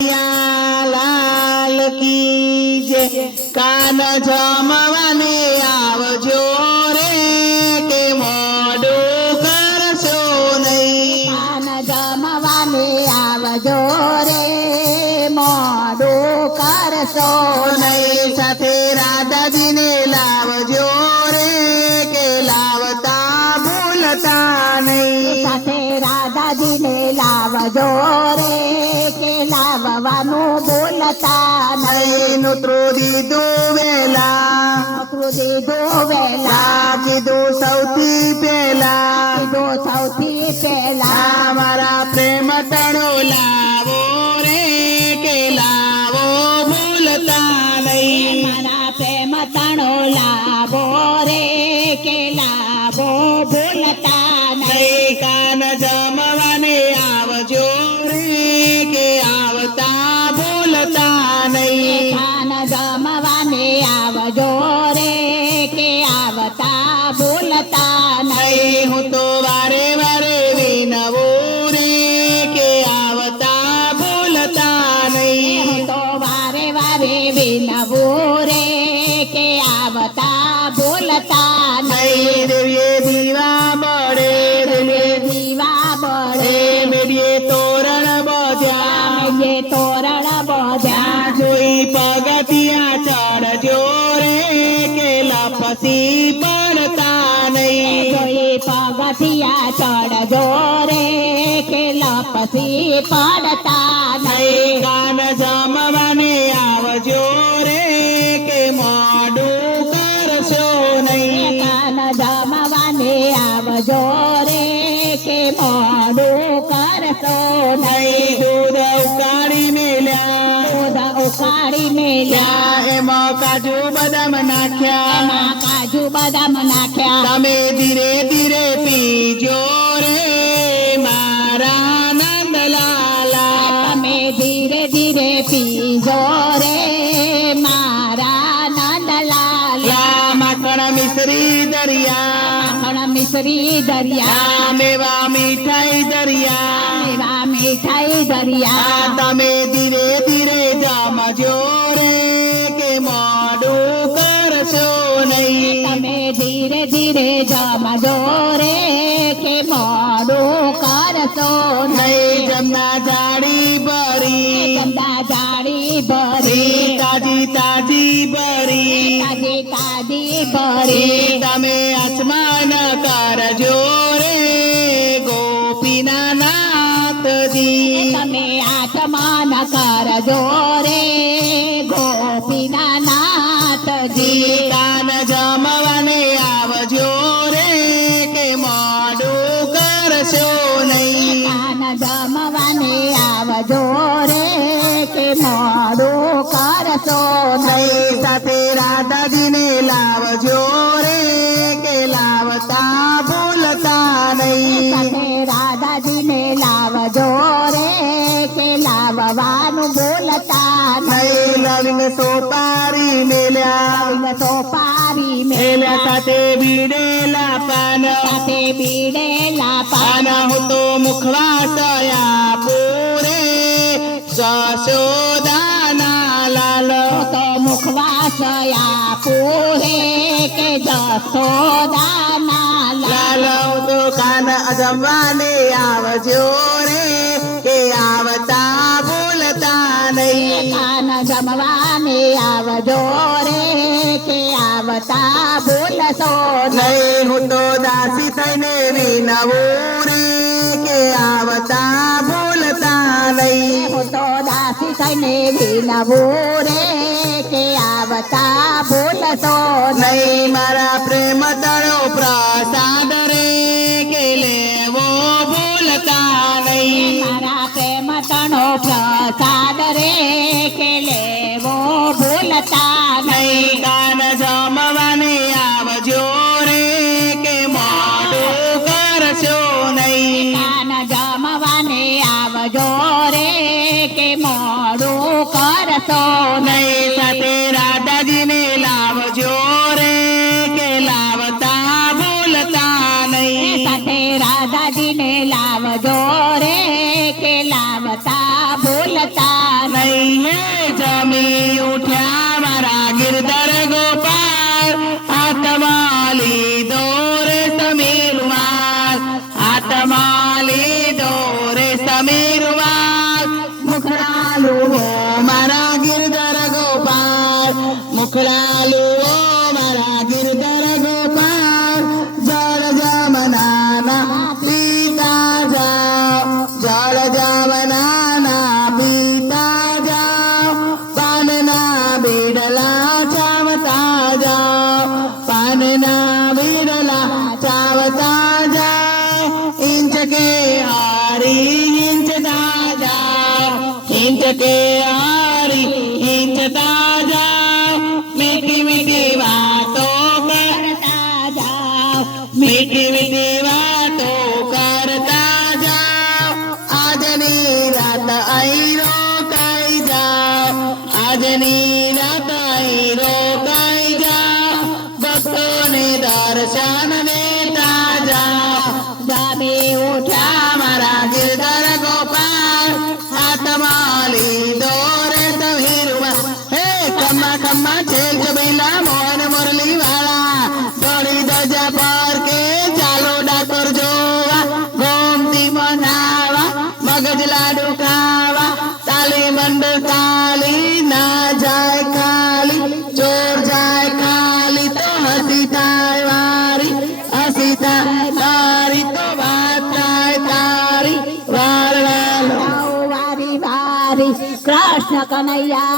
લાલ કી જય કાન જમવાને આવજો રે કે મોડું કરશો નહીં કાન જમવાને આવજો રે મોડું કરશો નહીં સાથે રાધાજીને લાવજો રે કે લાવતા ભૂલતા નહીં સાથે રાધાજીને લાવજો રે કે લાવવાનું ભૂલતા નહીં નોતરો દીધું વેલા દીધું વેલા કીધું સૌથી પહેલા કીધું સૌથી પહેલા મારા પ્રેમ તણો લાવો રે કે લાવો ભૂલતા નહીં મારા પ્રેમ તણો લાવો રે કે લાવો ભૂલતા નહીં કાન જમવાને આવજો રે કે આવતા ભૂલતા નહીં કાન જમવાને આવજો રે કે આવતા ભૂલતા નહીં હું તો વારે વારે વિનવું રે કે આવતા ભૂલતા નહીં હું તો વારે વારે વિનવું રે કે આવતા ભૂલતા નહીં દેવીએ દીવા બળે દેવીએ દીવા બળે મેડીએ તોરણ બજા મેં તોરણ બોધ્યા જોઈ પગથિયા ચડજો રે કે લપસી પડતા નહીં જોઈ પગથિયા ચડજો રે કે લપસી પડતા નહીં કાન જમવાને આવજો રે કે મોડું કરશો નહીં કાન જમવાને આવજો રે કે મોડું કરશો નહીં દૂધ ઉકાળી મેલ્યા દૂધ ઉકાળી મેલ્યા એમાં કાજુ બદામ નાખ્યા એમાં કાજુ બદામ નાખ્યા તમે ધીરે ધીરે પીજો રે મારા નંદલાલા તમે ધીરે ધીરે પીજો રે મારા નંદલાલા માખણ મિશ્રી દરિયા માખણ મિશ્રી દરિયા મેવા મીઠાઈ દરિયા મેવા મીઠાઈ દરિયા તમે ધીરે ધીરે જમજો રે કે મોડું કરશો નહીં તમે ધીરે ધીરે જમજો રે કે મોડું કરશો નહીં જમના જાડી ભરી જમદા જાડી ભરી તાજી તાજી ભરી તાજી તાજી ભરી તમે આસમાન કરજો રે ગોપીના નાથજી તમે આચમન કરજો રે ગોપીના નાથજી કાન જમવાને આવજો રે કે મોડું કરશો નહીં કાન જમવાને આવજો રે કે મોડું કરશો નહીં સાથે રાધાજીને લાવજો રે કે લાવતા ભૂલતા નહીં સાથે રાધાજીને લાવજો રે કે લાવવાનું ભૂલતા નહીં લવિંગ સોપારી મેલ્યા સોપારી મેલ્યા મેલા સાથે બીડેલા પાન સાથે બીડેલા પાન પાના હું તો મુખવાસ પૂરે સસોદાના લાલ તો મુખવાસ પૂરે કે જસોદાના લાલ હું તો કાન જમવાને આવજો રે કે આવતા ભૂલતા નહીં કાન જમવાને આવજો રે કે આવતા ભૂલશો નહીં હું તો દાસી થઈને વિનવું રે કે આવતા ભૂલતા નહીં હું તો દાસી થઈને વિનવું રે કે આવતા ભૂલશો નહીં મારા પ્રેમ તળો પ્રસાદ રે કે લેવો ભૂલતા નહીં મારા પ્રેમ તણો પ્રસાદ રે કે લેવો ભૂલતા નહીં કાન જમવાને આવજો રે કે મોડું કરશો નહીં કાન જમવાને આવજો રે કે મોડું કરશો નહીં સાથે રાધાજીને લાવજો રે કે લાવતા ભૂલતા નહીં સાથે રાધાજીને લાવજો રે કે લાવતા ભૂલતા લુઓ મારા ગિરધર ગોપાલ મુખડાલુ ઓ મારા ગિરધર ગોપાલ જળ જમનાના પીતા જાઓ જળ જમનાના પીતા જાઓ પાનના બીડલા ચાવતા જાઓ પાનના બીડલા ચાવતા જાઓ ઇંચ કે હારી ઇંચતા જાઓ इंच के आरी इंचता जाओ मीठी मीठी बातों करता जाओ मीठी मीठी बातों करता जाओ આજની રાત અહીં રોકાઈ જાઓ આજની રાત અહીં રોકાઈ જાઓ ભક્તોને દર્શન દેતા જાઓ જામે ઉઠ્યા મારા ગિરધર ગોપાલ હાથમાં લીધો રે તવીરમાં હે ખમ્મા ખમ્મા છેલ છબીલા મોહન મુરલી વાળા દોડી ધજા પર કે ચાલો ડાકોર જોવા ગોમતી મનાવા મગજ લાડુ ખાવા તાલી મંડળ તાલી ના જાય ખાલી ચોર જાય ખાલી તો હસી થાય વારી હસી થાય તારી તો વાત થાય તારી વારવાલો વારી વારી કૃષ્ણ કનૈયા